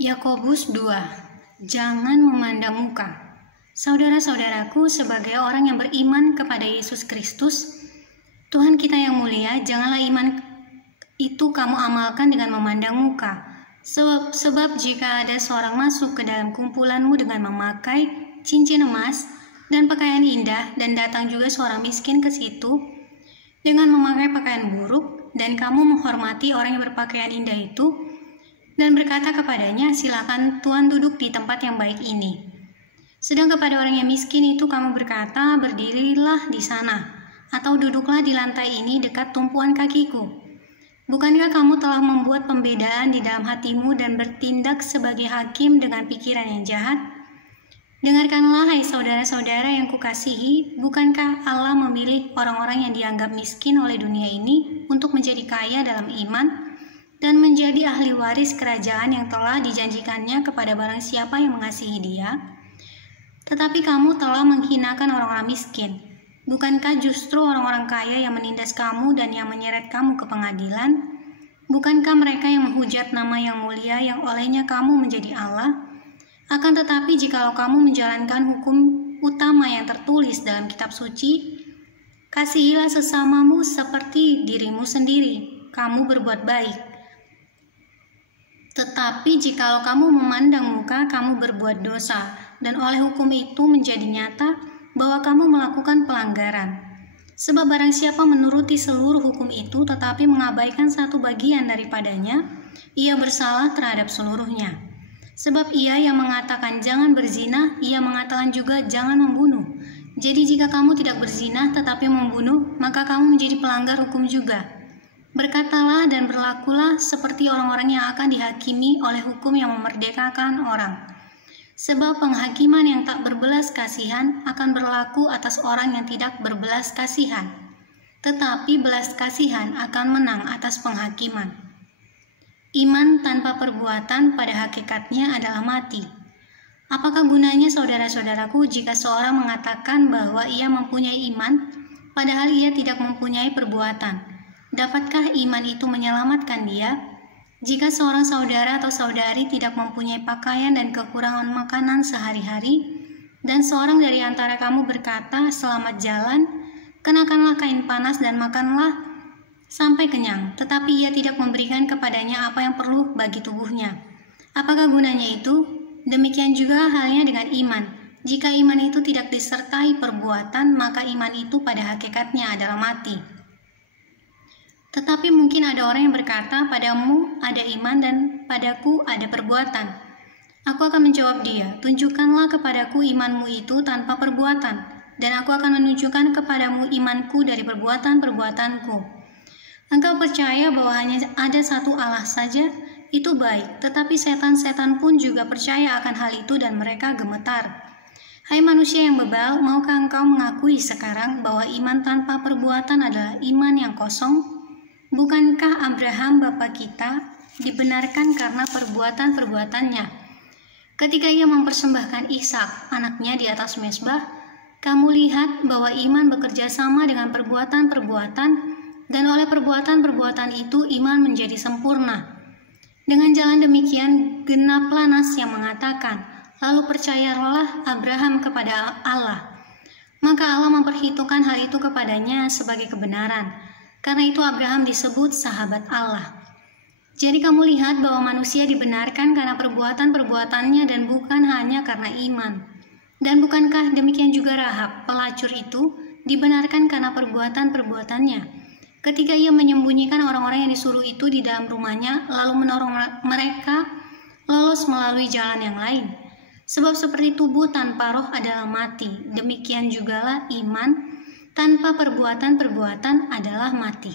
Yakobus 2. Jangan memandang muka. Saudara-saudaraku, sebagai orang yang beriman kepada Yesus Kristus, Tuhan kita yang mulia, janganlah iman itu kamu amalkan dengan memandang muka. Sebab jika ada seorang masuk ke dalam kumpulanmu dengan memakai cincin emas dan pakaian indah, dan datang juga seorang miskin ke situ dengan memakai pakaian buruk, dan kamu menghormati orang yang berpakaian indah itu, dan berkata kepadanya, silakan Tuhan duduk di tempat yang baik ini. Sedang kepada orang yang miskin itu kamu berkata, berdirilah di sana, atau duduklah di lantai ini dekat tumpuan kakiku. Bukankah kamu telah membuat pembedaan di dalam hatimu dan bertindak sebagai hakim dengan pikiran yang jahat? Dengarkanlah, hai saudara-saudara yang kukasihi, bukankah Allah memilih orang-orang yang dianggap miskin oleh dunia ini untuk menjadi kaya dalam iman dan menjadi ahli waris kerajaan yang telah dijanjikannya kepada barang siapa yang mengasihi Dia? Tetapi kamu telah menghinakan orang-orang miskin. Bukankah justru orang-orang kaya yang menindas kamu dan yang menyeret kamu ke pengadilan? Bukankah mereka yang menghujat nama yang mulia yang olehnya kamu menjadi Allah? Akan tetapi jikalau kamu menjalankan hukum utama yang tertulis dalam kitab suci, kasihilah sesamamu seperti dirimu sendiri, kamu berbuat baik. Tetapi jikalau kamu memandang muka, kamu berbuat dosa, dan oleh hukum itu menjadi nyata bahwa kamu melakukan pelanggaran. Sebab barang siapa menuruti seluruh hukum itu tetapi mengabaikan satu bagian daripadanya, ia bersalah terhadap seluruhnya. Sebab ia yang mengatakan jangan berzina, ia mengatakan juga jangan membunuh. Jadi jika kamu tidak berzina tetapi membunuh, maka kamu menjadi pelanggar hukum juga. Berkatalah dan berlakulah seperti orang-orang yang akan dihakimi oleh hukum yang memerdekakan orang. Sebab penghakiman yang tak berbelas kasihan akan berlaku atas orang yang tidak berbelas kasihan. Tetapi belas kasihan akan menang atas penghakiman. Iman tanpa perbuatan pada hakikatnya adalah mati. Apakah gunanya saudara-saudaraku jika seorang mengatakan bahwa ia mempunyai iman, padahal ia tidak mempunyai perbuatan? Dapatkah iman itu menyelamatkan dia? Jika seorang saudara atau saudari tidak mempunyai pakaian dan kekurangan makanan sehari-hari, dan seorang dari antara kamu berkata, selamat jalan, kenakanlah kain panas dan makanlah sampai kenyang, tetapi ia tidak memberikan kepadanya apa yang perlu bagi tubuhnya. Apakah gunanya itu? Demikian juga halnya dengan iman. Jika iman itu tidak disertai perbuatan, maka iman itu pada hakikatnya adalah mati. Tetapi mungkin ada orang yang berkata, padamu ada iman dan padaku ada perbuatan. Aku akan menjawab dia, tunjukkanlah kepadaku imanmu itu tanpa perbuatan, dan aku akan menunjukkan kepadamu imanku dari perbuatan-perbuatanku. Engkau percaya bahwa hanya ada satu Allah saja, itu baik, tetapi setan-setan pun juga percaya akan hal itu dan mereka gemetar. Hai manusia yang bebal, maukah engkau mengakui sekarang bahwa iman tanpa perbuatan adalah iman yang kosong? Bukankah Abraham bapa kita dibenarkan karena perbuatan-perbuatannya? Ketika ia mempersembahkan Ishak, anaknya di atas mezbah, kamu lihat bahwa iman bekerja sama dengan perbuatan-perbuatan, dan oleh perbuatan-perbuatan itu iman menjadi sempurna. Dengan jalan demikian, genaplah nas yang mengatakan, lalu percayalah Abraham kepada Allah. Maka Allah memperhitungkan hal itu kepadanya sebagai kebenaran. Karena itu Abraham disebut sahabat Allah. Jadi kamu lihat bahwa manusia dibenarkan karena perbuatan-perbuatannya dan bukan hanya karena iman. Dan bukankah demikian juga Rahab, pelacur itu, dibenarkan karena perbuatan-perbuatannya? Ketika ia menyembunyikan orang-orang yang disuruh itu di dalam rumahnya, lalu mendorong mereka lolos melalui jalan yang lain. Sebab seperti tubuh tanpa roh adalah mati, demikian jugalah iman tanpa perbuatan-perbuatan adalah mati.